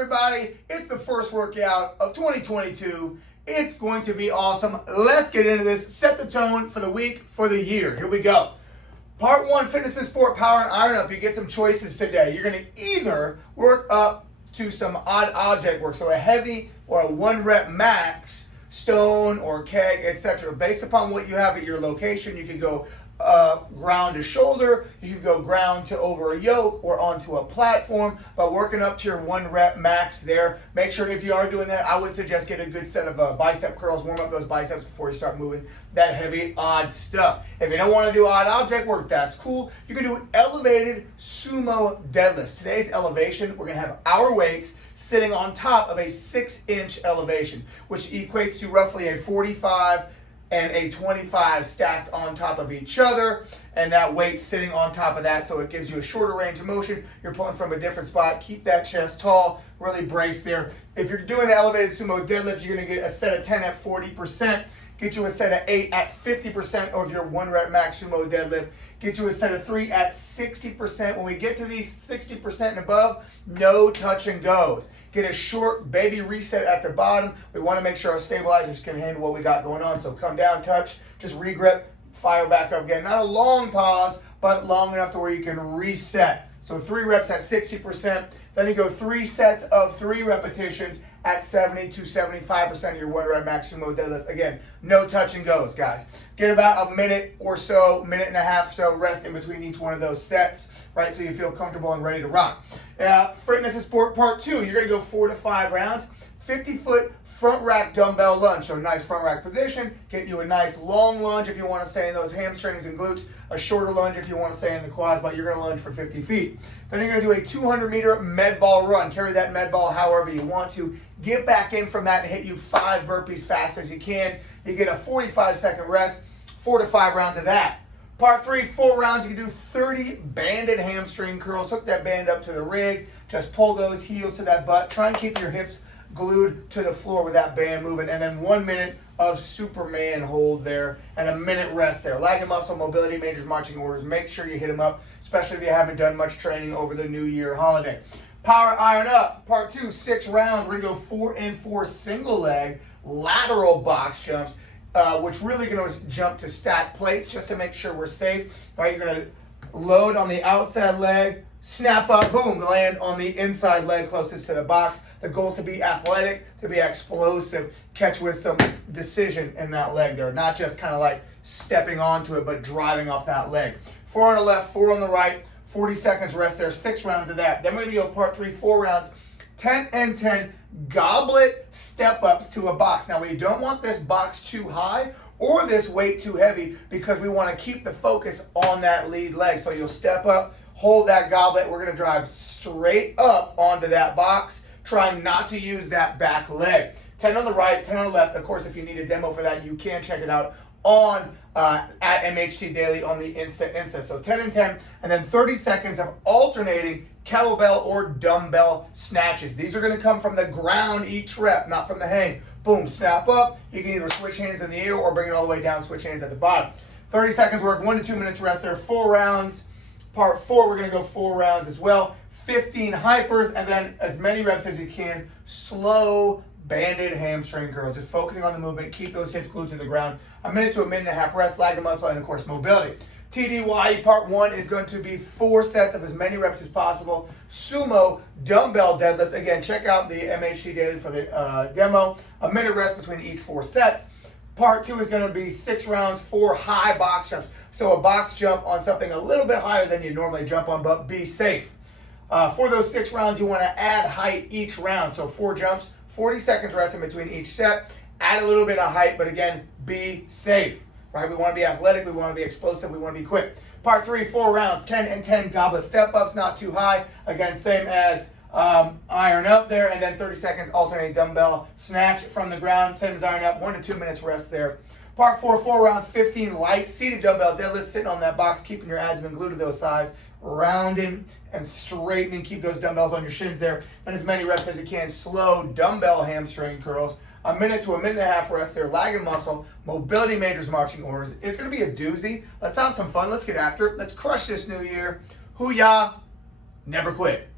everybody? It's the first workout of 2022. It's going to be awesome. Let's get into this. Set the tone for the week, for the year. Here we go. Part 1, fitness and sport, power and iron up. You get some choices today. You're going to either work up to some odd object work, so a heavy or a 1 rep max, stone or keg, etc. Based upon what you have at your location, you can go ground to shoulder, you can go ground to over a yoke or onto a platform, but working up to your 1 rep max there. Make sure if you are doing that, I would suggest get a good set of bicep curls. Warm up those biceps before you start moving that heavy odd stuff. If you don't want to do odd object work, that's cool. You can do elevated sumo deadlifts. Today's elevation, we're going to have our weights sitting on top of a 6-inch elevation, which equates to roughly a 45 and a 25 stacked on top of each other, and that weight sitting on top of that, so it gives you a shorter range of motion. You're pulling from a different spot. Keep that chest tall, really brace there. If you're doing the elevated sumo deadlift, you're going to get a set of 10 at 40%, get you a set of 8 at 50% of your 1 rep max sumo deadlift, get you a set of 3 at 60%. When we get to these 60% and above, no touch and goes. Get a short baby reset at the bottom. We want to make sure our stabilizers can handle what we got going on. So come down, touch, just re-grip, fire back up again. Not a long pause, but long enough to where you can reset. So 3 reps at 60%. Then you go 3 sets of 3 repetitions at 70 to 75% of your 1 rep max sumo deadlift. Again, no touch and goes, guys. Get about a minute or so, minute and a half so rest in between each one of those sets, right, so you feel comfortable and ready to rock. Fitness and sport part 2, you're going to go 4 to 5 rounds. 50-foot front rack dumbbell lunge. So nice front rack position. Get you a nice long lunge if you want to stay in those hamstrings and glutes. A shorter lunge if you want to stay in the quads, but you're going to lunge for 50 feet. Then you're going to do a 200-meter med ball run. Carry that med ball however you want to. Get back in from that and hit you 5 burpees fast as you can. You get a 45-second rest. 4 to 5 rounds of that. Part 3, 4 rounds, you can do 30 banded hamstring curls. Hook that band up to the rig. Just pull those heels to that butt. Try and keep your hips glued to the floor with that band moving. And then 1 minute of Superman hold there and a minute rest there. Lag and muscle mobility, majors marching orders. Make sure you hit them up, especially if you haven't done much training over the New Year holiday. Power iron up, part 2, 6 rounds. We're going to go 4 and 4 single leg lateral box jumps. Which really going to jump to stack plates just to make sure we're safe. All right, you're going to load on the outside leg, snap up, boom, land on the inside leg closest to the box. The goal is to be athletic, to be explosive, catch with some decision in that leg there, not just kind of like stepping onto it, but driving off that leg. 4 on the left, 4 on the right, 40 seconds rest there, 6 rounds of that. Then we're going to go part 3, 4 rounds, 10 and 10 goblet step ups to a box. Now we don't want this box too high or this weight too heavy because we want to keep the focus on that lead leg. So you'll step up, hold that goblet. We're going to drive straight up onto that box, trying not to use that back leg. 10 on the right, 10 on the left. Of course, if you need a demo for that, you can check it out on at MHT Daily on the Insta. So 10 and 10, and then 30 seconds of alternating kettlebell or dumbbell snatches. These are going to come from the ground each rep, not from the hang. Boom, snap up. You can either switch hands in the air or bring it all the way down, switch hands at the bottom. 30 seconds work, 1 to 2 minutes rest there, 4 rounds. Part 4, we're going to go 4 rounds as well. 15 hypers, and then as many reps as you can, slow banded hamstring curls. Just focusing on the movement, keep those hips glued to the ground. A minute to a minute and a half rest, lag and muscle, and of course mobility. TDY part 1 is going to be 4 sets of as many reps as possible. Sumo dumbbell deadlift. Again, check out the MHT Daily for the demo. A minute rest between each 4 sets. Part 2 is going to be 6 rounds, 4 high box jumps. So a box jump on something a little bit higher than you normally jump on, but be safe. For those 6 rounds, you want to add height each round. So 4 jumps, 40 seconds rest in between each set. Add a little bit of height, but again, be safe. Right? We want to be athletic, we want to be explosive, we want to be quick. Part 3, 4 rounds, 10 and 10 goblet step-ups, not too high. Again, same as iron up there, and then 30 seconds alternate dumbbell snatch from the ground, same as iron up, 1 to 2 minutes rest there. Part 4, 4 rounds, 15 light seated dumbbell deadlifts, sitting on that box, keeping your abdomen glued to those thighs, rounding and straightening, keep those dumbbells on your shins there, and as many reps as you can, slow dumbbell hamstring curls. A minute to a minute and a half rest there, lag and muscle, mobility majors marching orders. It's going to be a doozy. Let's have some fun. Let's get after it. Let's crush this new year. Hoo-yah. Never quit.